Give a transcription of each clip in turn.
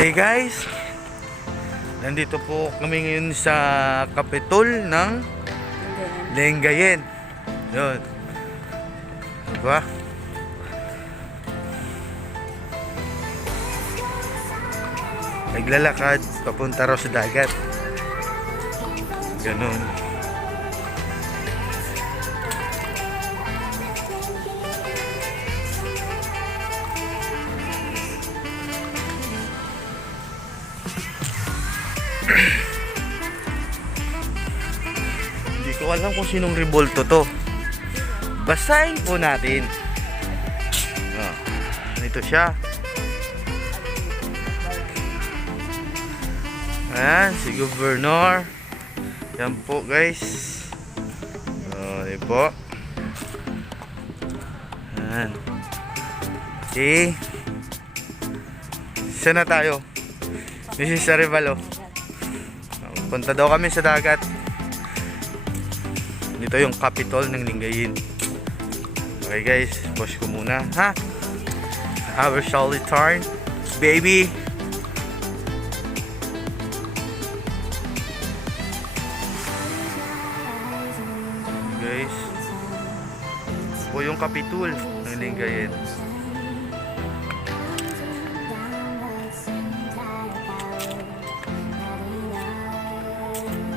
Hey guys, nandito po kami ngayon sa Kapitol ng Lingayen. Yun, diba? Naglalakad papunta raw sa dagat. Ganun. Hindi ko alam kung sinong Revolto to. Basahin po natin. Ito siya. Ayan, si Governor. Yan po guys. Ayan po. Ayan. Okay. Saan na tayo? Mrs. Arevalo. Punta daw kami sa dagat. Dito yung Capitol ng Lingayen. Okay guys, pause ko muna, ha? Our shall return, baby. Guys, po yung Capitol ng Lingayen.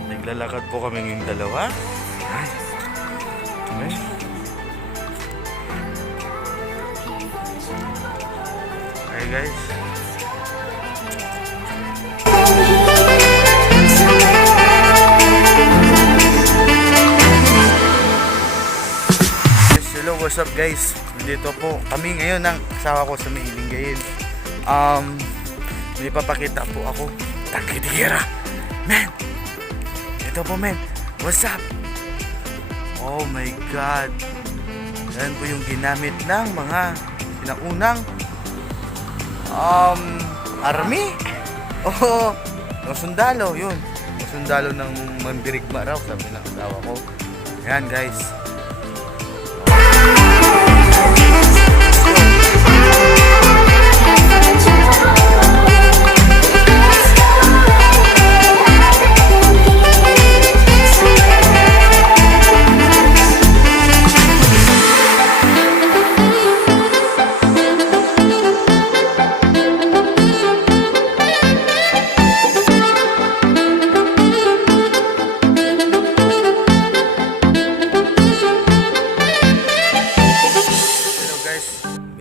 Naglalakad po kami ngayong dalawa. Okay. Okay guys. Hello, what's up guys? Dito po kami ngayon ng asawa ko sa may Lingayen. May papakita po ako. Tangkidira. Man! Ito po men. What's up? Oh my God. Yan po yung ginamit ng mga sinaunang army. Oh, ng sundalo. Yun. Ng sundalo ng mandirigma raw. Sabi ng asawa ko. Yan guys.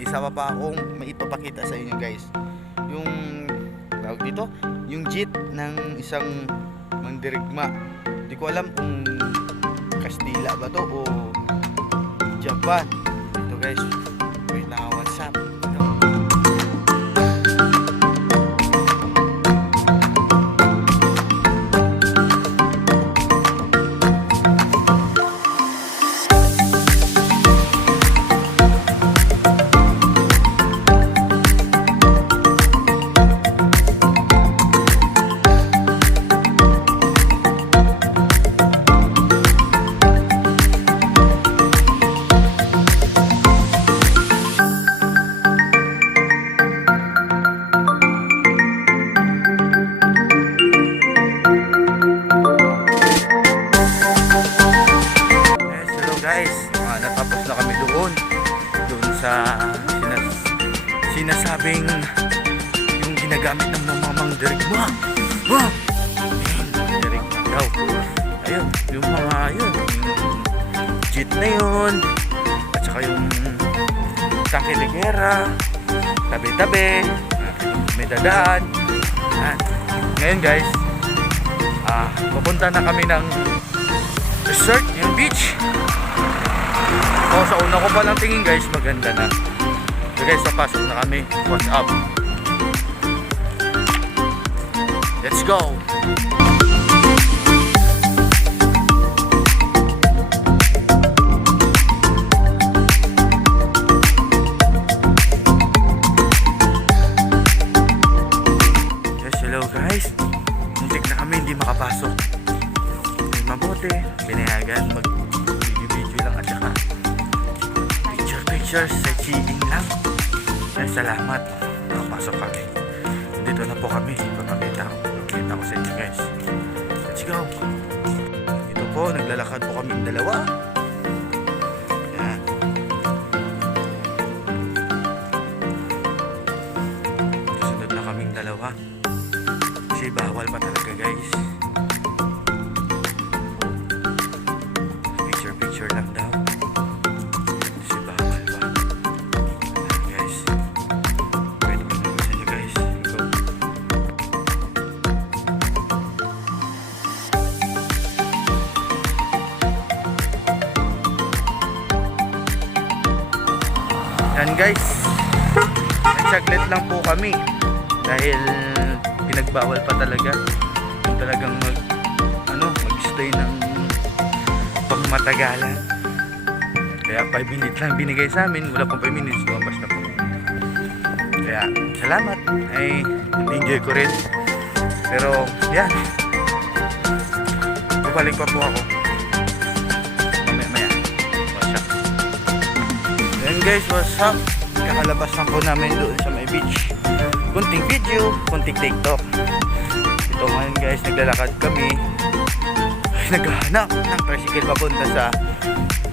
Isa pa akong maipapakita sa inyo guys. Yung tawag dito, yung jeep ng isang mandirigma. Hindi ko alam kung Kastila ba to o Japan. Ito guys. Wait na, what's up? Natapos na kami doon sa sinasabing yung ginagamit ng mga mandirigma. Wow! Mandirigma daw. Ayun, yung mga yun, yung jeep na yun, at saka yung tangke de guerra, tabi-tabi, may dadaan. Ngayon guys, pupunta na kami ng resort, yung beach. Oh, sa una ko palang tingin guys, maganda na. So guys, napasok na kami. What's up? Let's go! pictures, sightseeing lang. Ay, salamat. Nakapasok kami. Dito na po kami. Papakita ko sa inyo guys. Let's go. Ito po, naglalakad po kami dalawa. Yan. Susunod na kaming dalawa. Kasi bawal pa talaga guys. Picture lang daw. Kasi bawal pa. Yan guys. Pwede ko naman sa inyo guys. Go. Yan guys. Nagsaglit lang po kami. Dahil pinagbawal pa talaga. Yung talagang mag-stay ng pangmatagalan. Kaya 5 minutes lang binigay sa amin. Wala pang 5 minutes. Lumabas na po. Kaya salamat. Ay enjoy ko rin. Pero yan. Babalik pa po ako. Maya. What's up? Yan guys, what's up? Kakalabas lang po namin doon sa may beach. Kunting video, kunting TikTok. Ito ngayon guys, naglalakad kami. Naghahanap ng tricycle papunta sa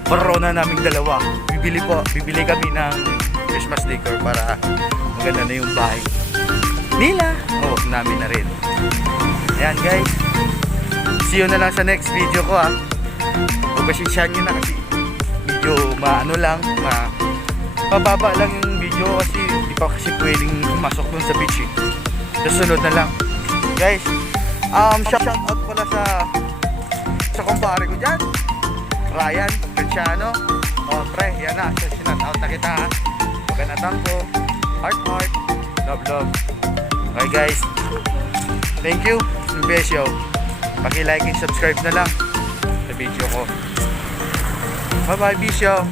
Barona naming dalawa. Bibili kami ng Christmas decor para maganda na yung bahay nila. Namin na rin. Ayan guys. See you na lang sa next video ko ha. Pagpasensyahan nyo na kasi medyo mababa lang yung video kasi di pa kasi pwedeng pumasok dun sa beach eh. Susunod na lang. Guys, shout out pala sa kumpare ko dyan, Ryan Cristiano. Pre, yan na, shout out na kita ha. Magandang po, heart, love. Okay guys, thank you, Besyo. Paki-like and subscribe na lang sa video ko. Bye bye, Besyo.